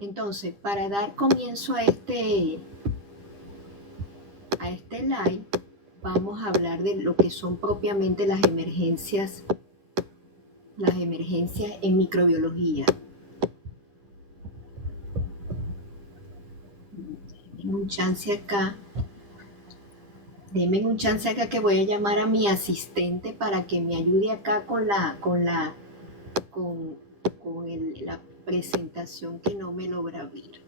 Entonces, para dar comienzo a este live, vamos a hablar de lo que son propiamente las emergencias en microbiología. Denme un chance acá que voy a llamar a mi asistente para que me ayude acá con la presentación que no me logra abrir.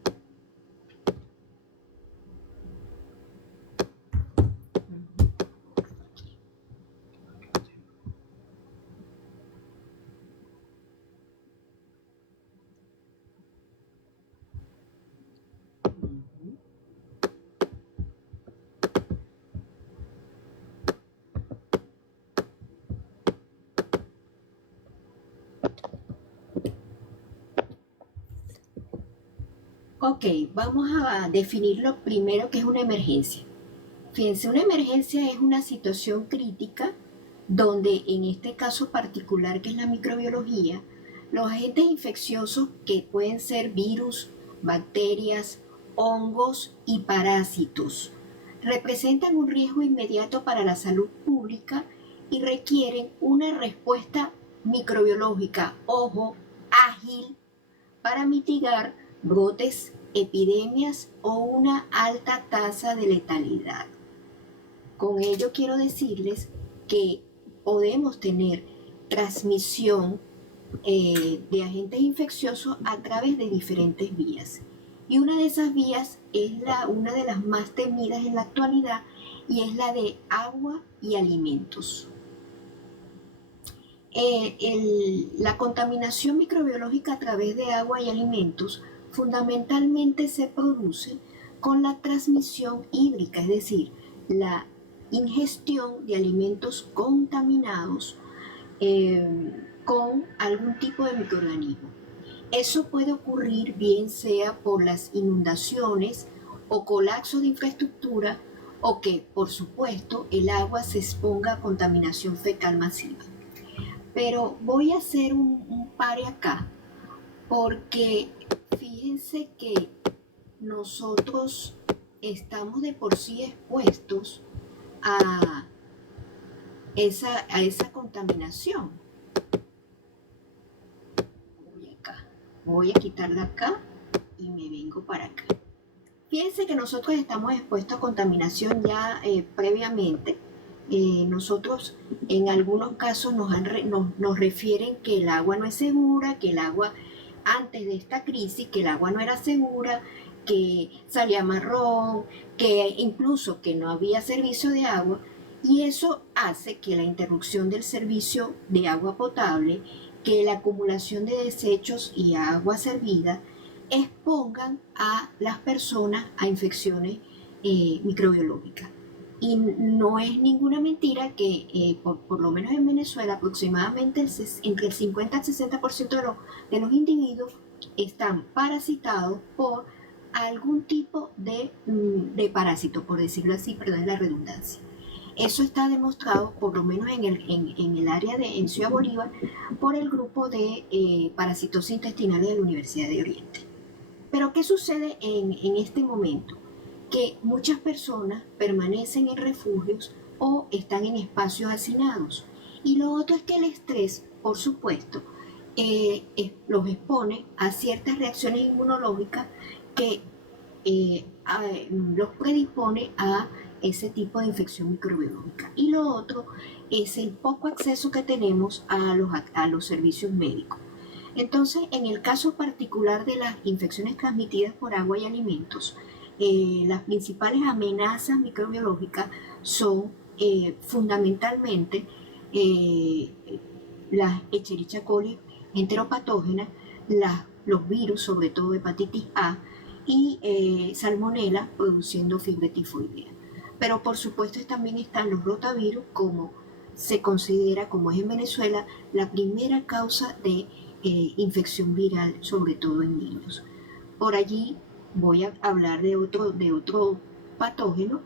Ok, vamos a definir lo primero que es una emergencia. Fíjense, una emergencia es una situación crítica donde en este caso particular que es la microbiología, los agentes infecciosos que pueden ser virus, bacterias, hongos y parásitos representan un riesgo inmediato para la salud pública y requieren una respuesta microbiológica, ojo, ágil para mitigar brotes, epidemias o una alta tasa de letalidad. Con ello quiero decirles que podemos tener transmisión de agentes infecciosos a través de diferentes vías. Y una de esas vías es una de las más temidas en la actualidad y es la de agua y alimentos. La contaminación microbiológica a través de agua y alimentos fundamentalmente se produce con la transmisión hídrica, es decir, la ingestión de alimentos contaminados con algún tipo de microorganismo. Eso puede ocurrir bien sea por las inundaciones o colapso de infraestructura o que, por supuesto, el agua se exponga a contaminación fecal masiva. Pero voy a hacer un pare acá porque fíjense que nosotros estamos de por sí expuestos a esa contaminación. Voy a quitarla acá y me vengo para acá. Fíjense que nosotros estamos expuestos a contaminación ya previamente. Nosotros en algunos casos nos refieren que el agua no es segura, que el agua antes de esta crisis, que el agua no era segura, que salía marrón, que incluso que no había servicio de agua, y eso hace que la interrupción del servicio de agua potable, que la acumulación de desechos y agua servida expongan a las personas a infecciones microbiológicas. Y no es ninguna mentira que por lo menos en Venezuela aproximadamente entre el 50 al 60% de los individuos están parasitados por algún tipo de parásito, por decirlo así, perdón la redundancia. Eso está demostrado por lo menos en el área en Ciudad Bolívar por el grupo de parasitosis intestinal de la Universidad de Oriente. Pero ¿qué sucede en este momento? Que muchas personas permanecen en refugios o están en espacios hacinados. Y lo otro es que el estrés, por supuesto, los expone a ciertas reacciones inmunológicas que los predispone a ese tipo de infección microbiológica. Y lo otro es el poco acceso que tenemos a los servicios médicos. Entonces, en el caso particular de las infecciones transmitidas por agua y alimentos, las principales amenazas microbiológicas son fundamentalmente las Escherichia coli enteropatógenas, los virus, sobre todo hepatitis A, y salmonela produciendo fiebre tifoidea. Pero por supuesto también están los rotavirus, como se considera, como es en Venezuela, la primera causa de infección viral, sobre todo en niños. Por allí voy a hablar de otro patógeno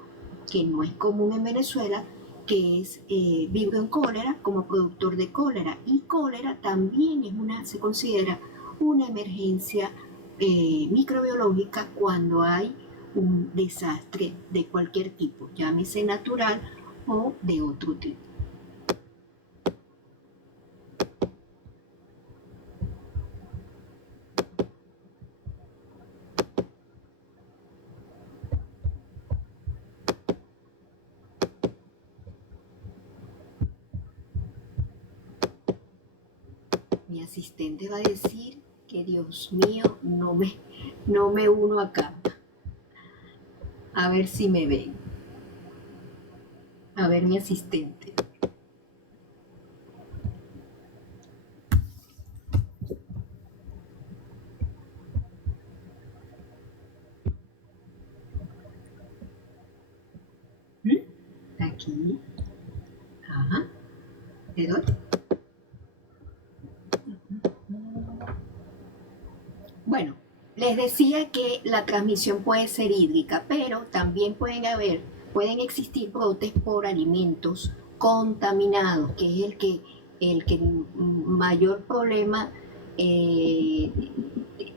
que no es común en Venezuela, que es Vibrio en cólera como productor de cólera. Y cólera también se considera una emergencia microbiológica cuando hay un desastre de cualquier tipo, llámese natural o de otro tipo. Mi asistente va a decir que Dios mío, no me uno acá. A ver si me ven. A ver mi asistente. Aquí. Ajá. Le doy. Bueno, les decía que la transmisión puede ser hídrica, pero también pueden existir brotes por alimentos contaminados, que es el que mayor problema eh,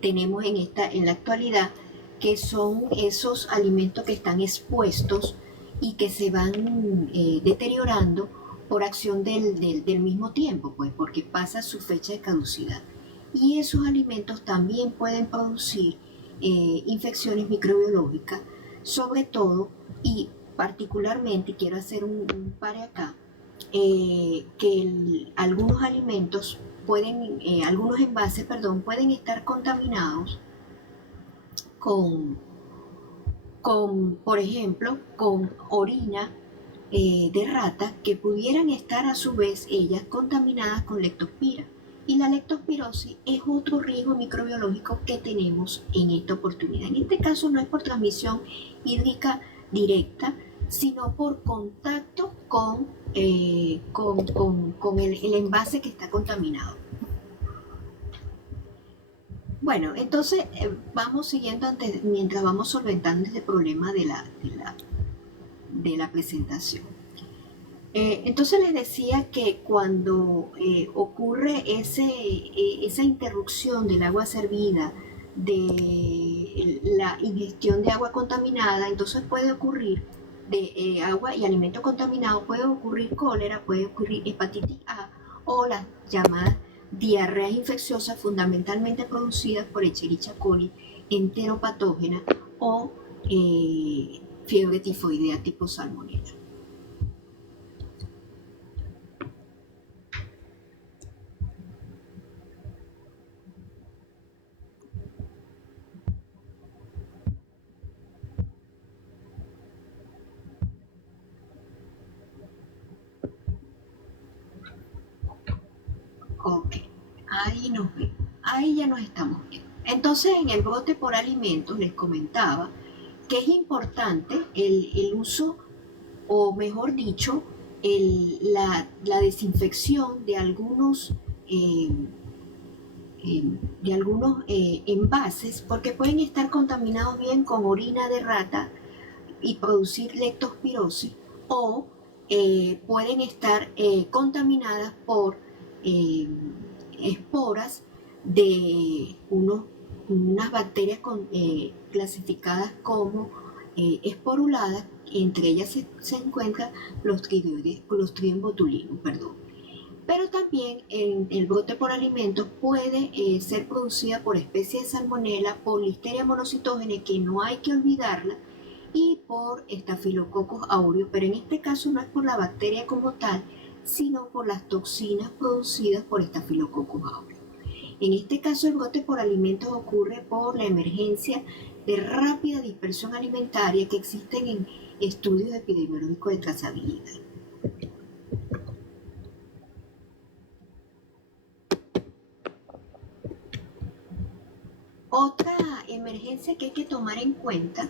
tenemos en la actualidad, que son esos alimentos que están expuestos y que se van deteriorando por acción del mismo tiempo, pues porque pasa su fecha de caducidad. Y esos alimentos también pueden producir infecciones microbiológicas, sobre todo y particularmente, quiero hacer un pare acá, algunos alimentos algunos envases, perdón, pueden estar contaminados con, por ejemplo, con orina de rata que pudieran estar a su vez ellas contaminadas con leptospira. Y la leptospirosis es otro riesgo microbiológico que tenemos en esta oportunidad. En este caso no es por transmisión hídrica directa, sino por contacto con el envase que está contaminado. Bueno, entonces vamos siguiendo mientras vamos solventando este problema de la presentación. Entonces les decía que cuando ocurre esa interrupción del agua servida, de la ingestión de agua contaminada, entonces puede ocurrir de agua y alimento contaminado, puede ocurrir cólera, puede ocurrir hepatitis A o las llamadas diarreas infecciosas fundamentalmente producidas por Escherichia coli enteropatógena o fiebre tifoidea tipo salmonella. Ok, ahí ya nos estamos viendo. Entonces, en el brote por alimentos les comentaba que es importante el uso, o mejor dicho, la desinfección eh, de algunos envases, porque pueden estar contaminados bien con orina de rata y producir leptospirosis, o pueden estar contaminadas por eh, esporas de unas bacterias clasificadas como esporuladas. Entre ellas se encuentra Clostridium botulinum, perdón. Pero también el brote por alimentos puede ser producida por especies de salmonella, por Listeria monocitógena, que no hay que olvidarla, y por Staphylococcus aureus, pero en este caso no es por la bacteria como tal, sino por las toxinas producidas por Staphylococcus aureus. En este caso, el brote por alimentos ocurre por la emergencia de rápida dispersión alimentaria que existen en estudios epidemiológicos de trazabilidad. Otra emergencia que hay que tomar en cuenta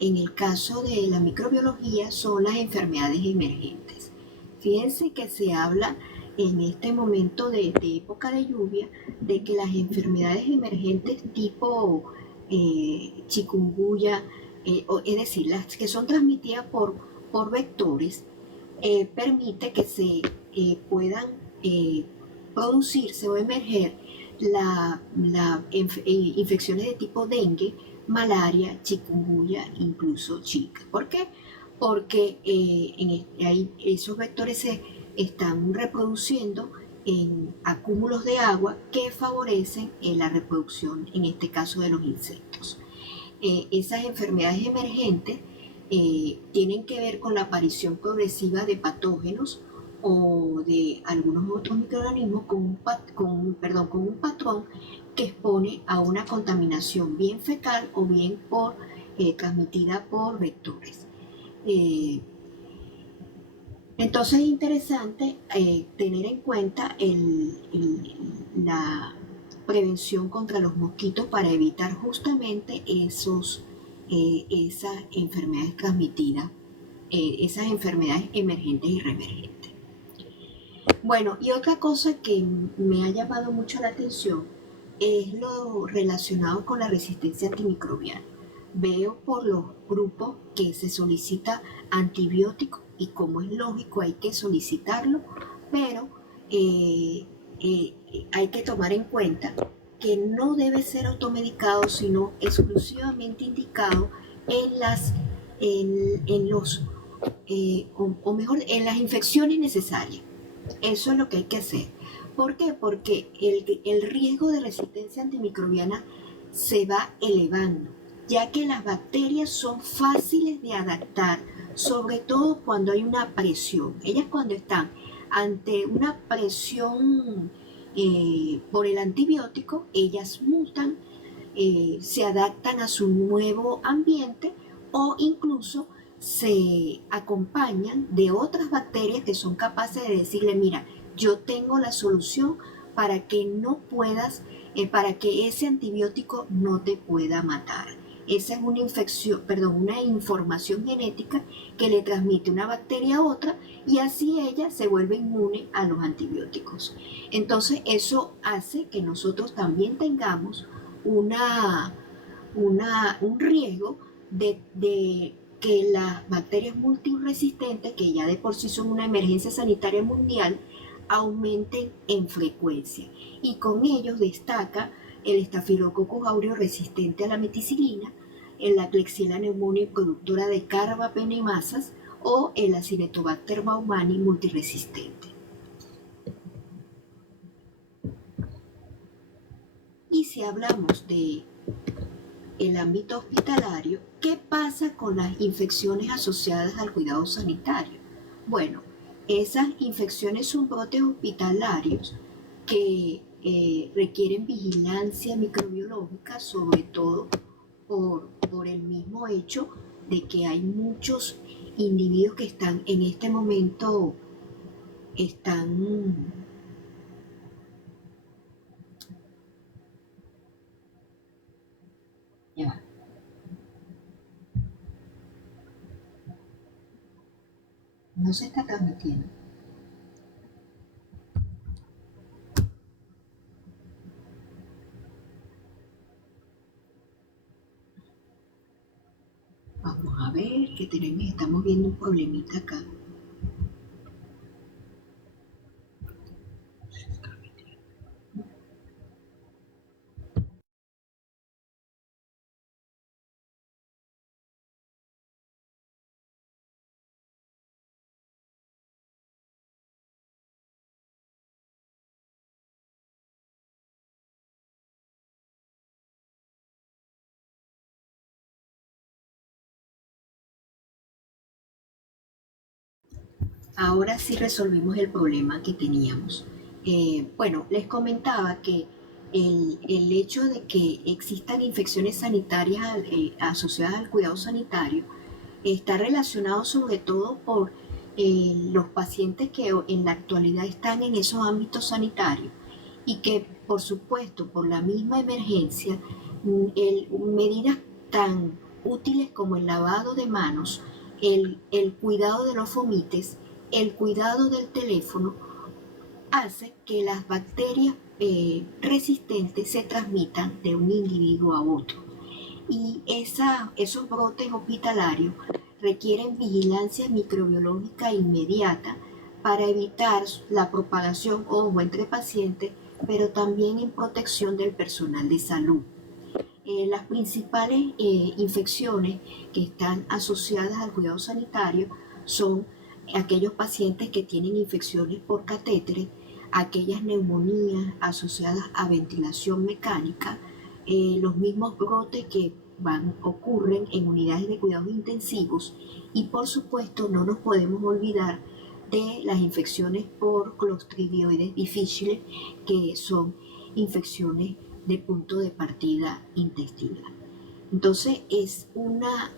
en el caso de la microbiología son las enfermedades emergentes. Fíjense que se habla en este momento de época de lluvia de que las enfermedades emergentes tipo chikungunya, es decir, las que son transmitidas por vectores, permite que se puedan producirse o emerger infecciones de tipo dengue, malaria, chikungunya, incluso Zika. ¿Por qué? Porque esos vectores se están reproduciendo en acúmulos de agua que favorecen la reproducción, en este caso de los insectos. Esas enfermedades emergentes tienen que ver con la aparición progresiva de patógenos o de algunos otros microorganismos con un patrón que expone a una contaminación bien fecal o bien transmitida por vectores. Entonces es interesante tener en cuenta la prevención contra los mosquitos para evitar justamente esas enfermedades transmitidas, esas enfermedades emergentes y reemergentes. Bueno, y otra cosa que me ha llamado mucho la atención es lo relacionado con la resistencia antimicrobiana. Veo por los grupos que se solicita antibiótico y como es lógico hay que solicitarlo, pero hay que tomar en cuenta que no debe ser automedicado, sino exclusivamente indicado en las infecciones necesarias. Eso es lo que hay que hacer. ¿Por qué? Porque el riesgo de resistencia antimicrobiana se va elevando, ya que las bacterias son fáciles de adaptar, sobre todo cuando hay una presión. Ellas cuando están ante una presión por el antibiótico, ellas mutan, se adaptan a su nuevo ambiente o incluso se acompañan de otras bacterias que son capaces de decirle, mira, yo tengo la solución para que no puedas, para que ese antibiótico no te pueda matar. Esa es una información genética que le transmite una bacteria a otra y así ella se vuelve inmune a los antibióticos. Entonces eso hace que nosotros también tengamos un riesgo de que las bacterias multiresistentes, que ya de por sí son una emergencia sanitaria mundial, aumenten en frecuencia. Y con ellos destaca el Staphylococcus aureus resistente a la meticilina, la Klebsiella pneumoniae productora de carbapenemasas o el Acinetobacter baumannii multiresistente. Y si hablamos de el ámbito hospitalario, ¿qué pasa con las infecciones asociadas al cuidado sanitario? Bueno, esas infecciones son brotes hospitalarios que requieren vigilancia microbiológica, sobre todo por el mismo hecho de que hay muchos individuos que están en este momento no se está transmitiendo. Vamos a ver que estamos viendo un problemita acá. Ahora sí resolvimos el problema que teníamos. Bueno, les comentaba que el hecho de que existan infecciones sanitarias asociadas al cuidado sanitario está relacionado sobre todo por los pacientes que en la actualidad están en esos ámbitos sanitarios y que, por supuesto, por la misma emergencia, medidas tan útiles como el lavado de manos, el cuidado de los fomites, el cuidado del teléfono, hace que las bacterias resistentes se transmitan de un individuo a otro. Y esos brotes hospitalarios requieren vigilancia microbiológica inmediata para evitar la propagación, ojo, entre pacientes pero también en protección del personal de salud. Las principales infecciones que están asociadas al cuidado sanitario son aquellos pacientes que tienen infecciones por catéteres, aquellas neumonías asociadas a ventilación mecánica, los mismos brotes que ocurren en unidades de cuidados intensivos y por supuesto no nos podemos olvidar de las infecciones por Clostridioides difficile, que son infecciones de punto de partida intestinal. Entonces es una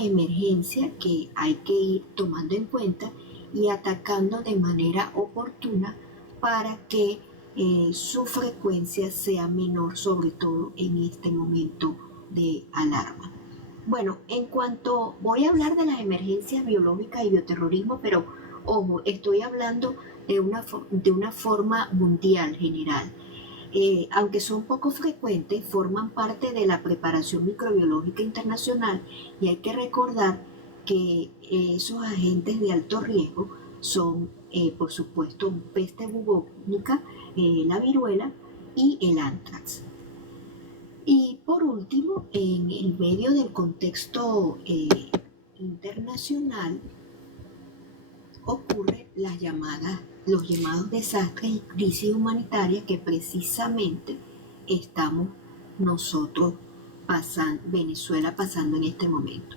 emergencia que hay que ir tomando en cuenta y atacando de manera oportuna para que su frecuencia sea menor, sobre todo en este momento de alarma. Bueno, en cuanto voy a hablar de las emergencias biológicas y bioterrorismo, pero ojo, estoy hablando de una forma mundial general. Aunque son poco frecuentes, forman parte de la preparación microbiológica internacional y hay que recordar que esos agentes de alto riesgo son, por supuesto, peste bubónica, la viruela y el anthrax. Y por último, en el medio del contexto internacional, ocurren los llamados desastres y crisis humanitarias que precisamente estamos nosotros Venezuela pasando en este momento.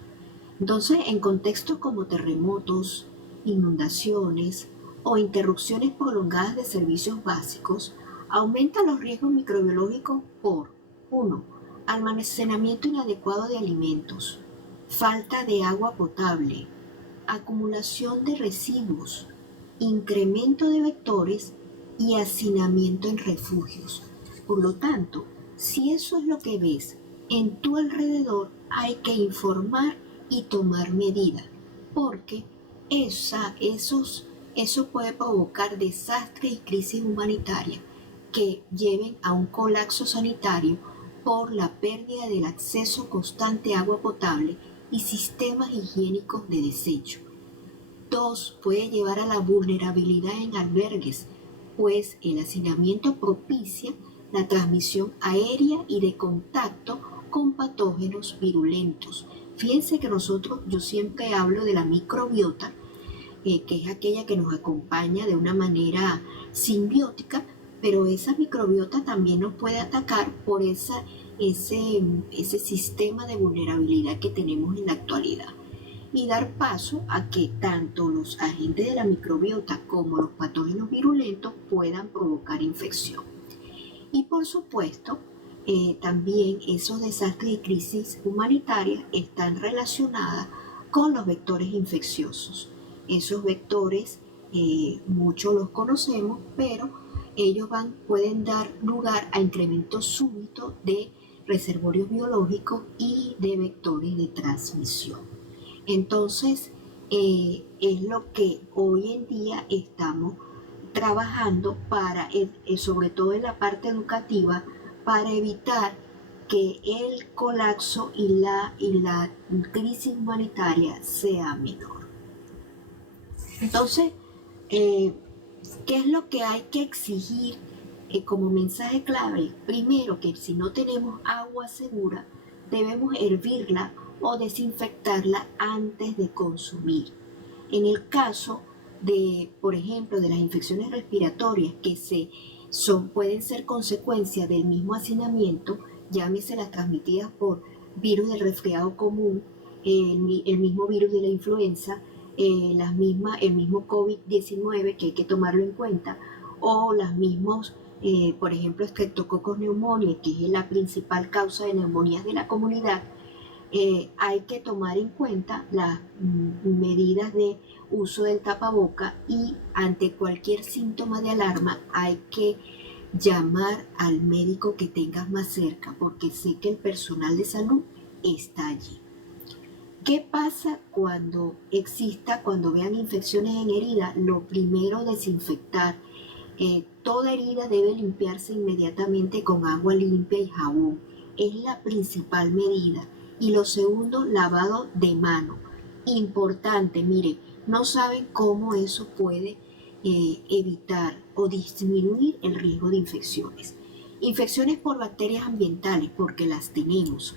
Entonces, en contextos como terremotos, inundaciones o interrupciones prolongadas de servicios básicos, aumentan los riesgos microbiológicos por 1. Almacenamiento inadecuado de alimentos, falta de agua potable, acumulación de residuos, incremento de vectores y hacinamiento en refugios. Por lo tanto, si eso es lo que ves en tu alrededor, hay que informar y tomar medidas, porque eso puede provocar desastres y crisis humanitarias que lleven a un colapso sanitario por la pérdida del acceso constante a agua potable y sistemas higiénicos de desecho. 2. Puede llevar a la vulnerabilidad en albergues, pues el hacinamiento propicia la transmisión aérea y de contacto con patógenos virulentos. Fíjense que yo siempre hablo de la microbiota, que es aquella que nos acompaña de una manera simbiótica, pero esa microbiota también nos puede atacar por ese sistema de vulnerabilidad que tenemos en la actualidad y dar paso a que tanto los agentes de la microbiota como los patógenos virulentos puedan provocar infección. Y por supuesto, también esos desastres y crisis humanitarias están relacionadas con los vectores infecciosos. Esos vectores, muchos los conocemos, pero ellos pueden dar lugar a incrementos súbitos de reservorios biológicos y de vectores de transmisión. Entonces, es lo que hoy en día estamos trabajando para, sobre todo en la parte educativa, para evitar que el colapso y la crisis humanitaria sea menor. Entonces, ¿qué es lo que hay que exigir como mensaje clave? Primero, que si no tenemos agua segura, debemos hervirla o desinfectarla antes de consumir. En el caso de, por ejemplo, de las infecciones respiratorias que pueden ser consecuencia del mismo hacinamiento, llámese las transmitidas por virus del resfriado común, el mismo virus de la influenza, el mismo COVID-19, que hay que tomarlo en cuenta, o las mismos, por ejemplo, Streptococcus pneumoniae, que es la principal causa de neumonías de la comunidad. Hay que tomar en cuenta las medidas de uso del tapaboca y ante cualquier síntoma de alarma hay que llamar al médico que tengas más cerca, porque sé que el personal de salud está allí. ¿Qué pasa cuando vean infecciones en herida? Lo primero, desinfectar. Toda herida debe limpiarse inmediatamente con agua limpia y jabón. Es la principal medida. Y lo segundo, lavado de mano. Importante, mire, no saben cómo eso puede evitar o disminuir el riesgo de infecciones. Infecciones por bacterias ambientales, porque las tenemos.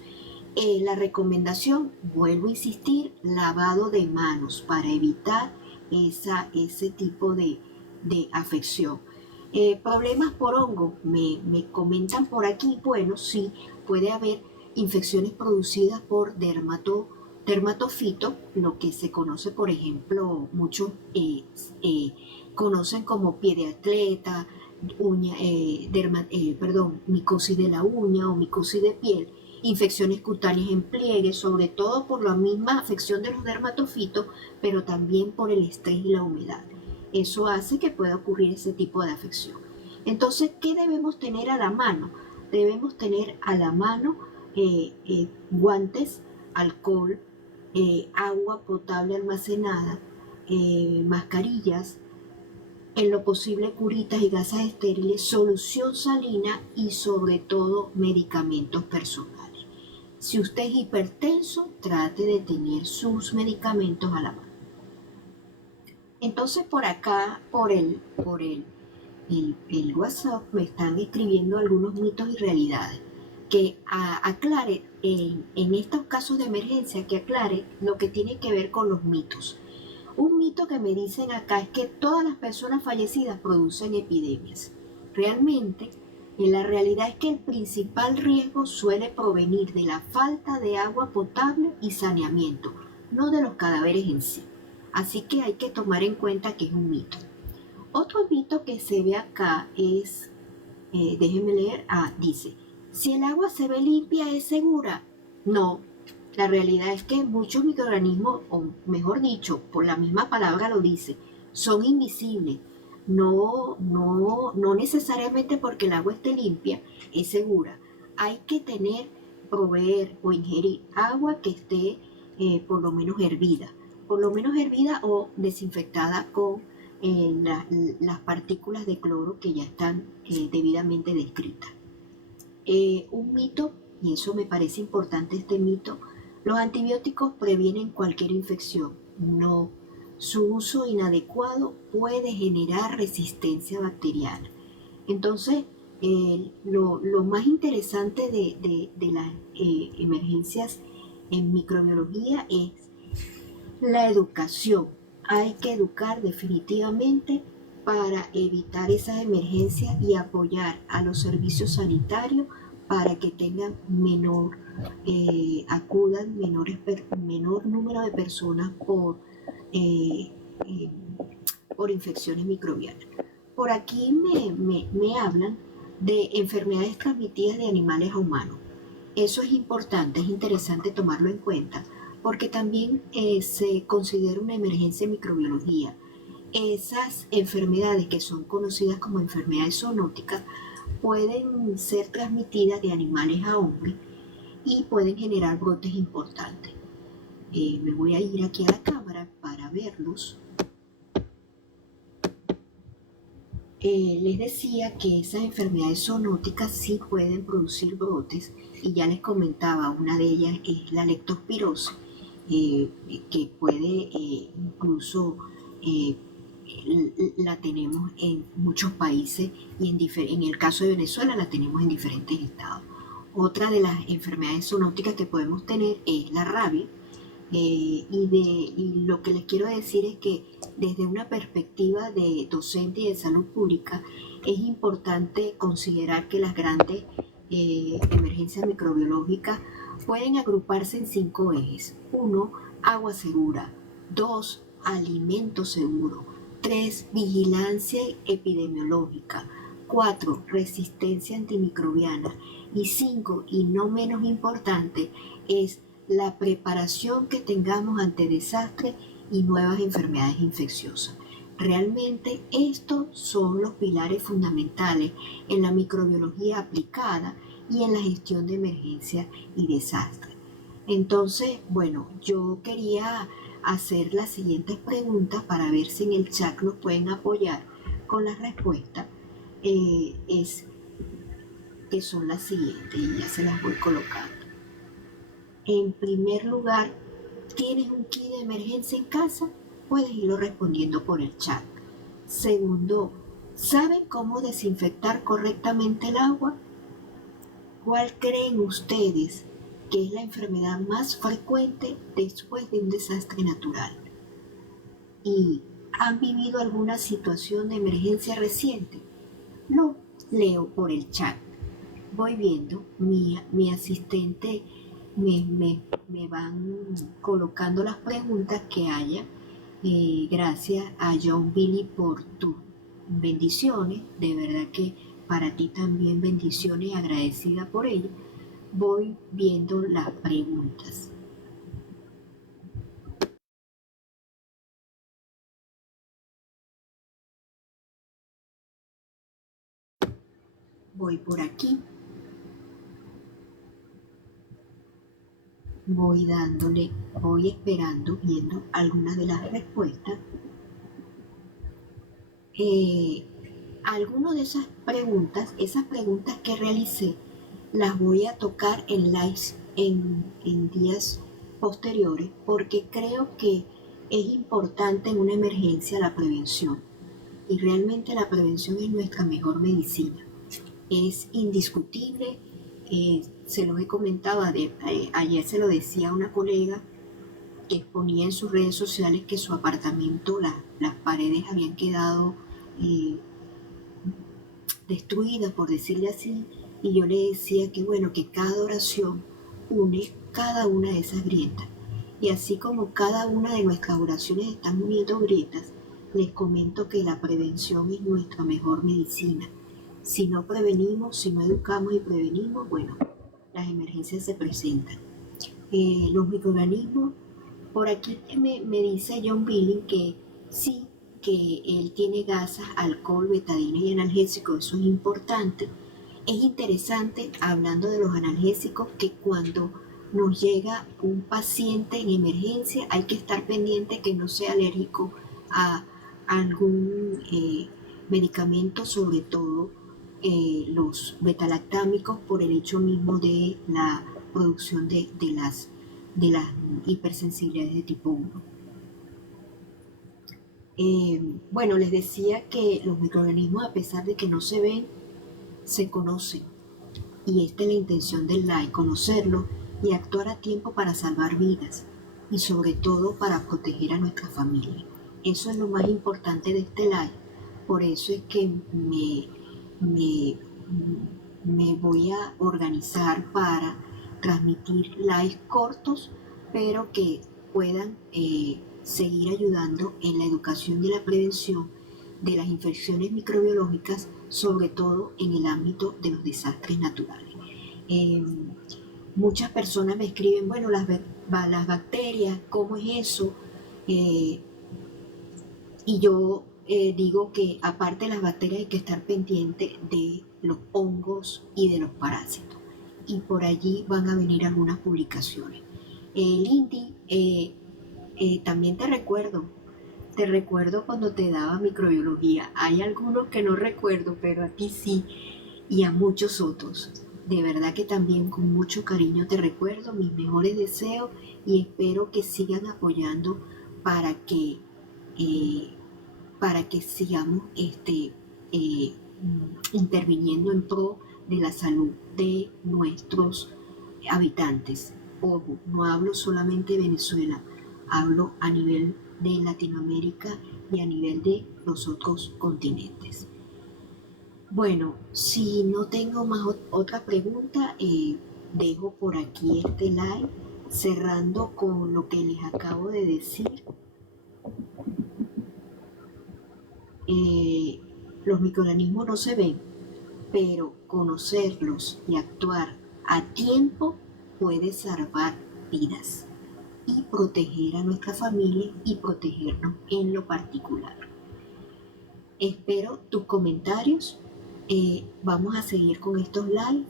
La recomendación, vuelvo a insistir, lavado de manos para evitar ese tipo de afección. Problemas por hongo, me comentan por aquí. Bueno, sí, puede haber infecciones producidas por dermatofito, lo que se conoce, por ejemplo, muchos conocen como pie de atleta, micosis de la uña o micosis de piel, infecciones cutáneas en pliegue, sobre todo por la misma afección de los dermatofitos, pero también por el estrés y la humedad. Eso hace que pueda ocurrir ese tipo de afección. Entonces, ¿qué debemos tener a la mano? Debemos tener a la mano guantes, alcohol, agua potable almacenada, mascarillas, en lo posible curitas y gasas estériles, solución salina y sobre todo medicamentos personales. Si usted es hipertenso, trate de tener sus medicamentos a la mano. Entonces por acá, por el WhatsApp, me están escribiendo algunos mitos y realidades. Que aclare, en estos casos de emergencia, que aclare lo que tiene que ver con los mitos. Un mito que me dicen acá es que todas las personas fallecidas producen epidemias. Realmente, la realidad es que el principal riesgo suele provenir de la falta de agua potable y saneamiento, no de los cadáveres en sí. Así que hay que tomar en cuenta que es un mito. Otro mito que se ve acá es, déjenme leer, dice, si el agua se ve limpia, ¿es segura? No. La realidad es que muchos microorganismos, o mejor dicho, por la misma palabra lo dice, son invisibles. No necesariamente porque el agua esté limpia es segura. Hay que proveer o ingerir agua que esté por lo menos hervida o desinfectada con las partículas de cloro que ya están debidamente descritas. Un mito, y eso me parece importante este mito, los antibióticos previenen cualquier infección. No, su uso inadecuado puede generar resistencia bacteriana. Entonces, lo más interesante de las emergencias en microbiología es la educación. Hay que educar definitivamente para evitar esas emergencias y apoyar a los servicios sanitarios para que tengan acudan menor número de personas por infecciones microbianas. Por aquí me hablan de enfermedades transmitidas de animales a humanos. Eso es importante, es interesante tomarlo en cuenta, porque también se considera una emergencia en microbiología. Esas enfermedades que son conocidas como enfermedades zoonóticas pueden ser transmitidas de animales a hombres y pueden generar brotes importantes. Me voy a ir aquí a la cámara para verlos. Les decía que esas enfermedades zoonóticas sí pueden producir brotes, y ya les comentaba, una de ellas es la leptospirosis, que puede incluso la tenemos en muchos países y en el caso de Venezuela la tenemos en diferentes estados. Otra de las enfermedades zoonóticas que podemos tener es la rabia, y lo que les quiero decir es que desde una perspectiva de docente y de salud pública es importante considerar que las grandes emergencias microbiológicas pueden agruparse en 5 ejes. 1. Agua segura. 2. Alimento seguro. 3. Vigilancia epidemiológica. 4. Resistencia antimicrobiana. Y 5, y no menos importante, es la preparación que tengamos ante desastres y nuevas enfermedades infecciosas. Realmente estos son los pilares fundamentales en la microbiología aplicada y en la gestión de emergencias y desastres. Entonces, bueno, yo quería hacer las siguientes preguntas para ver si en el chat nos pueden apoyar con las respuestas, que son las siguientes, y ya se las voy colocando. En primer lugar, ¿tienes un kit de emergencia en casa? Puedes irlo respondiendo por el chat. Segundo, ¿saben cómo desinfectar correctamente el agua? ¿Cuál creen ustedes que es la enfermedad más frecuente después de un desastre natural? ¿Y han vivido alguna situación de emergencia reciente? Lo leo por el chat. Voy viendo, mi asistente me van colocando las preguntas que haya. Gracias a John Billy por tus bendiciones. De verdad que para ti también bendiciones, agradecida por ello. Voy viendo las preguntas. Voy por aquí. Voy dándole, voy esperando, viendo algunas de las respuestas. Algunas de esas preguntas que realicé, las voy a tocar en lives en días posteriores, porque creo que es importante en una emergencia la prevención. Y realmente la prevención es nuestra mejor medicina. Es indiscutible. Se lo he comentado, ayer se lo decía a una colega que exponía en sus redes sociales que su apartamento, las paredes habían quedado destruidas, por decirle así, y yo le decía que bueno, que cada oración une cada una de esas grietas. Y así como cada una de nuestras oraciones están uniendo grietas, les comento que la prevención es nuestra mejor medicina. Si no prevenimos, si no educamos y prevenimos, bueno, las emergencias se presentan. Los microorganismos, por aquí me dice John Billing que sí, que él tiene gasas, alcohol, betadina y analgésicos, eso es importante. Es interesante, hablando de los analgésicos, que cuando nos llega un paciente en emergencia hay que estar pendiente que no sea alérgico a algún medicamento, sobre todo los betalactámicos, por el hecho mismo de la producción de las hipersensibilidades de tipo 1. Bueno, les decía que los microorganismos, a pesar de que no se ven, se conocen. Y esta es la intención del live, conocerlo y actuar a tiempo para salvar vidas y sobre todo para proteger a nuestra familia. Eso es lo más importante de este live. Por eso es que me voy a organizar para transmitir lives cortos, pero que puedan seguir ayudando en la educación y la prevención de las infecciones microbiológicas, sobre todo en el ámbito de los desastres naturales. Muchas personas me escriben, bueno, las bacterias, ¿cómo es eso? Y yo digo que aparte de las bacterias hay que estar pendiente de los hongos y de los parásitos. Y por allí van a venir algunas publicaciones. Lindy, también te recuerdo cuando te daba microbiología. Hay algunos que no recuerdo, pero a ti sí, y a muchos otros. De verdad que también con mucho cariño te recuerdo, mis mejores deseos, y espero que sigan apoyando para que sigamos interviniendo en pro de la salud de nuestros habitantes. Ojo, no hablo solamente de Venezuela, hablo a nivel de Latinoamérica y a nivel de los otros continentes. Bueno, si no tengo más otra pregunta, dejo por aquí este live, cerrando con lo que les acabo de decir. Los microorganismos no se ven, pero conocerlos y actuar a tiempo puede salvar vidas y proteger a nuestra familia y protegernos en lo particular. Espero tus comentarios. Vamos a seguir con estos live.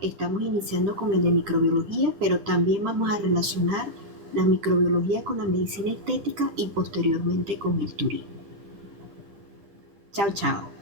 Estamos iniciando con el de microbiología, pero también vamos a relacionar la microbiología con la medicina estética y posteriormente con el turismo. Chao, chao.